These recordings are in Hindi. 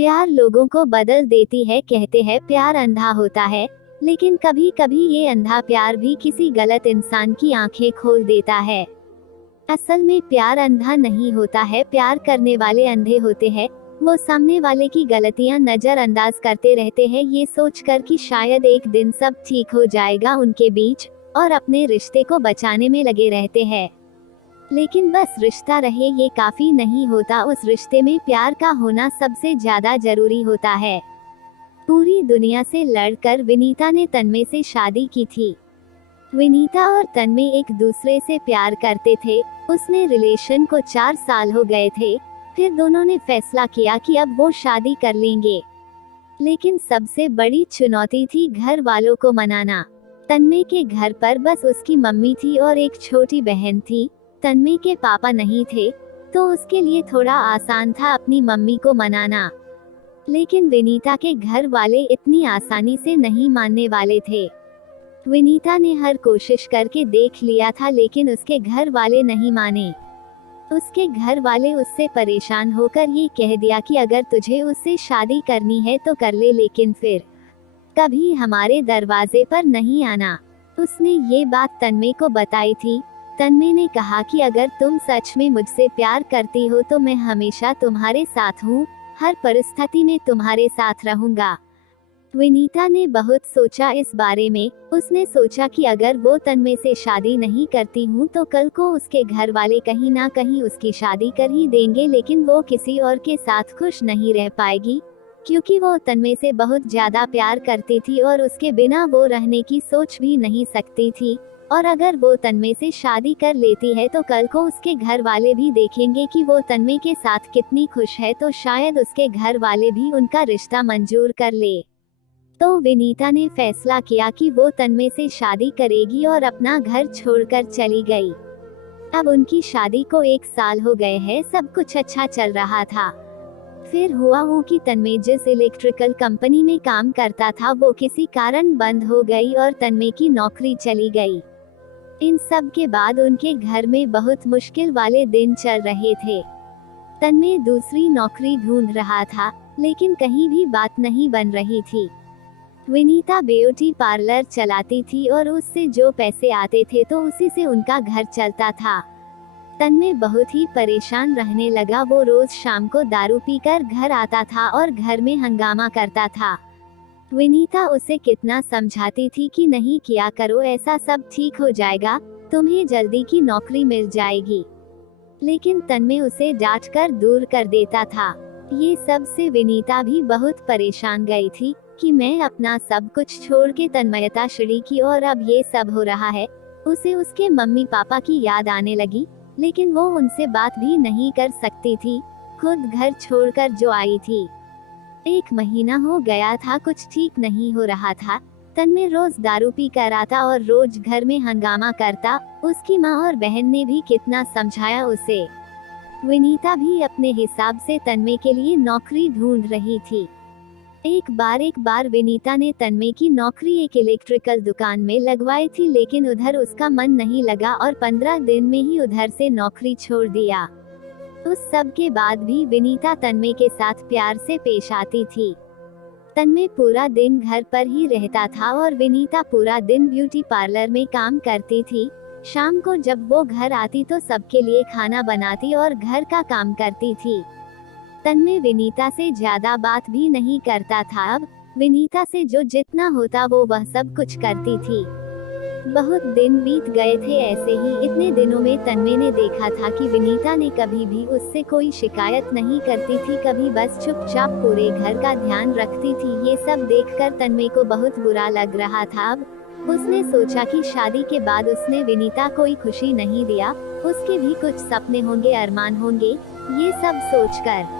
प्यार लोगों को बदल देती है। कहते हैं प्यार अंधा होता है, लेकिन कभी कभी ये अंधा प्यार भी किसी गलत इंसान की आंखें खोल देता है। असल में प्यार अंधा नहीं होता है, प्यार करने वाले अंधे होते हैं। वो सामने वाले की गलतियां नजरअंदाज करते रहते हैं, ये सोचकर कि शायद एक दिन सब ठीक हो जाएगा उनके बीच, और अपने रिश्ते को बचाने में लगे रहते हैं। लेकिन बस रिश्ता रहे ये काफी नहीं होता, उस रिश्ते में प्यार का होना सबसे ज्यादा जरूरी होता है। पूरी दुनिया से लड़कर विनीता ने तन्मय से शादी की थी। विनीता और तन्मय एक दूसरे से प्यार करते थे। उसने रिलेशन को 4 साल हो गए थे। फिर दोनों ने फैसला किया कि अब वो शादी कर लेंगे। लेकिन सबसे बड़ी चुनौती थी घर वालों को मनाना। तन्मय के घर पर बस उसकी मम्मी थी और एक छोटी बहन थी। तन्मय के पापा नहीं थे, तो उसके लिए थोड़ा आसान था अपनी मम्मी को मनाना। लेकिन विनीता के घर वाले इतनी आसानी से नहीं मानने वाले थे। विनीता ने हर कोशिश करके देख लिया था, लेकिन उसके घर वाले नहीं माने। उसके घर वाले उससे परेशान होकर ये कह दिया कि अगर तुझे उससे शादी करनी है तो कर ले, लेकिन फिर कभी हमारे दरवाजे पर नहीं आना। उसने ये बात तन्मय को बताई थी। तन्मय ने कहा कि अगर तुम सच में मुझसे प्यार करती हो तो मैं हमेशा तुम्हारे साथ हूँ, हर परिस्थिति में तुम्हारे साथ रहूंगा। विनीता ने बहुत सोचा इस बारे में। उसने सोचा कि अगर वो तन्मय से शादी नहीं करती हूँ तो कल को उसके घर वाले कहीं ना कहीं उसकी शादी कर ही देंगे, लेकिन वो किसी और के साथ खुश नहीं रह पाएगी, क्योंकि वो तन्मय से बहुत ज्यादा प्यार करती थी और उसके बिना वो रहने की सोच भी नहीं सकती थी। और अगर वो तन्मय से शादी कर लेती है तो कल को उसके घर वाले भी देखेंगे कि वो तन्मय के साथ कितनी खुश है, तो शायद उसके घर वाले भी उनका रिश्ता मंजूर कर ले। तो विनीता ने फैसला किया कि वो तन्मय से शादी करेगी और अपना घर छोड़कर चली गई। अब उनकी शादी को 1 साल हो गए हैं, सब कुछ अच्छा चल रहा था। फिर हुआ वो कि तन्मय जिस इलेक्ट्रिकल कंपनी में काम करता था वो किसी कारण बंद हो गई और तन्मय की नौकरी चली गई। इन सब के बाद उनके घर में बहुत मुश्किल वाले दिन चल रहे थे। तन्मय दूसरी नौकरी ढूंढ रहा था, लेकिन कहीं भी बात नहीं बन रही थी। विनीता ब्यूटी पार्लर चलाती थी और उससे जो पैसे आते थे तो उसी से उनका घर चलता था। तन्मय बहुत ही परेशान रहने लगा। वो रोज शाम को दारू पीकर घर आता था और घर में हंगामा करता था। विनीता उसे कितना समझाती थी कि नहीं किया करो ऐसा, सब ठीक हो जाएगा, तुम्हें जल्दी की नौकरी मिल जाएगी, लेकिन तन्मय उसे डांटकर दूर कर देता था। ये सब से विनीता भी बहुत परेशान गई थी कि मैं अपना सब कुछ छोड़ के तन्मयता श्री की और अब ये सब हो रहा है। उसे उसके मम्मी पापा की याद आने लगी, लेकिन वो उनसे बात भी नहीं कर सकती थी, खुद घर छोड़कर जो आई थी। 1 महीना हो गया था, कुछ ठीक नहीं हो रहा था। तन्मय रोज दारू पी कर आता और रोज घर में हंगामा करता। उसकी माँ और बहन ने भी कितना समझाया उसे। विनीता भी अपने हिसाब से तन्मय के लिए नौकरी ढूंढ रही थी। एक बार विनीता ने तन्मय की नौकरी एक इलेक्ट्रिकल दुकान में लगवाई थी, लेकिन उधर उसका मन नहीं लगा और 15 दिन में ही उधर से नौकरी छोड़ दिया। उस सब के बाद भी विनीता तन्मय के साथ प्यार से पेश आती थी। तन्मय पूरा दिन घर पर ही रहता था और विनीता पूरा दिन ब्यूटी पार्लर में काम करती थी। शाम को जब वो घर आती तो सबके लिए खाना बनाती और घर का काम करती थी। तन्मय विनीता से ज्यादा बात भी नहीं करता था। अब विनीता से जो जितना होता वो वह सब कुछ करती थी। बहुत दिन बीत गए थे ऐसे ही। इतने दिनों में तन्मय ने देखा था कि विनीता ने कभी भी उससे कोई शिकायत नहीं करती थी, कभी बस चुपचाप पूरे घर का ध्यान रखती थी। ये सब देखकर तन्मय को बहुत बुरा लग रहा था। अब उसने सोचा कि शादी के बाद उसने विनीता कोई खुशी नहीं दिया, उसके भी कुछ सपने होंगे, अरमान होंगे। ये सब सोचकर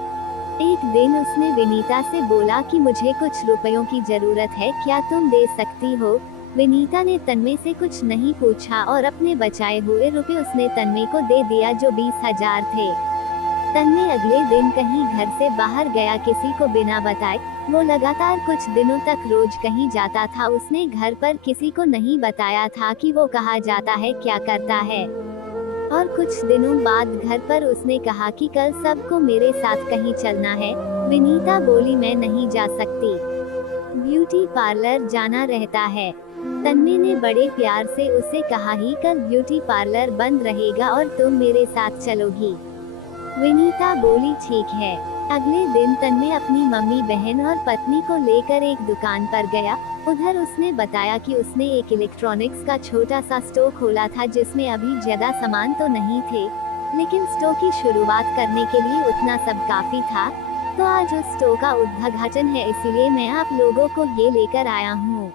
एक दिन उसने विनीता से बोला कि मुझे कुछ रुपयों की जरूरत है, क्या तुम दे सकती हो? विनीता ने तन्मय से कुछ नहीं पूछा और अपने बचाए हुए रुपए उसने तन्मय को दे दिया, जो 20,000 थे। तन्मय अगले दिन कहीं घर से बाहर गया, किसी को बिना बताए। वो लगातार कुछ दिनों तक रोज कहीं जाता था। उसने घर पर किसी को नहीं बताया था कि वो कहाँ जाता है, क्या करता है। और कुछ दिनों बाद घर पर उसने कहा कि कल सबको मेरे साथ कहीं चलना है। विनीता बोली, मैं नहीं जा सकती, ब्यूटी पार्लर जाना रहता है। तन्मय ने बड़े प्यार से उसे कहा, ही कल ब्यूटी पार्लर बंद रहेगा और तुम मेरे साथ चलोगी। विनीता बोली, ठीक है। अगले दिन तन्मय अपनी मम्मी, बहन और पत्नी को लेकर एक दुकान पर गया। उधर उसने बताया कि उसने एक इलेक्ट्रॉनिक्स का छोटा सा स्टोर खोला था जिसमें अभी ज्यादा सामान तो नहीं थे, लेकिन स्टोर की शुरुआत करने के लिए उतना सब काफी था। तो आज उस स्टोर का उद्घाटन है, इसलिए मैं आप लोगों को ये लेकर आया हूँ।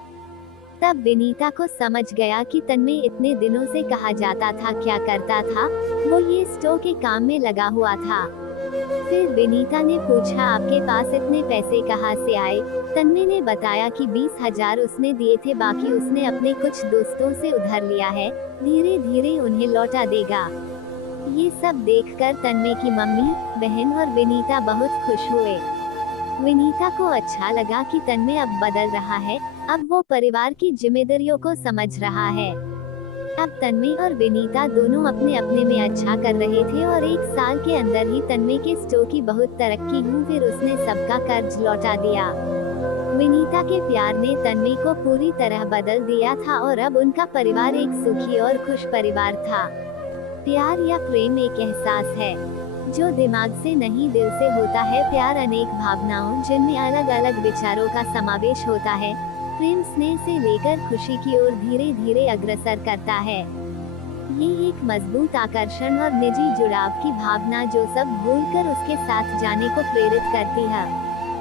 तब विनीता को समझ गया कि तन्मय इतने दिनों से कहा जाता था क्या करता था, वो ये स्टोर के काम में लगा हुआ था। फिर विनीता ने पूछा, आपके पास इतने पैसे कहाँ से आए? तन्मय ने बताया कि 20,000 उसने दिए थे, बाकी उसने अपने कुछ दोस्तों से उधार लिया है, धीरे धीरे उन्हें लौटा देगा। ये सब देखकर तन्मय की मम्मी, बहन और विनीता बहुत खुश हुए। विनीता को अच्छा लगा कि तन्मय अब बदल रहा है, अब वो परिवार की जिम्मेदारियों को समझ रहा है। अब तन्मय और विनीता दोनों अपने अपने में अच्छा कर रहे थे और 1 साल के अंदर ही तन्मय के स्टोर की बहुत तरक्की हुई। फिर उसने सबका कर्ज लौटा दिया। विनीता के प्यार ने तन्मय को पूरी तरह बदल दिया था और अब उनका परिवार एक सुखी और खुश परिवार था। प्यार या प्रेम एक एहसास है जो दिमाग से नहीं दिल से होता है। प्यार अनेक भावनाओं जिनमें अलग अलग विचारों का समावेश होता है। प्रेम स्नेह से लेकर खुशी की ओर धीरे धीरे अग्रसर करता है। ये एक मजबूत आकर्षण और निजी जुड़ाव की भावना जो सब भूलकर उसके साथ जाने को प्रेरित करती है।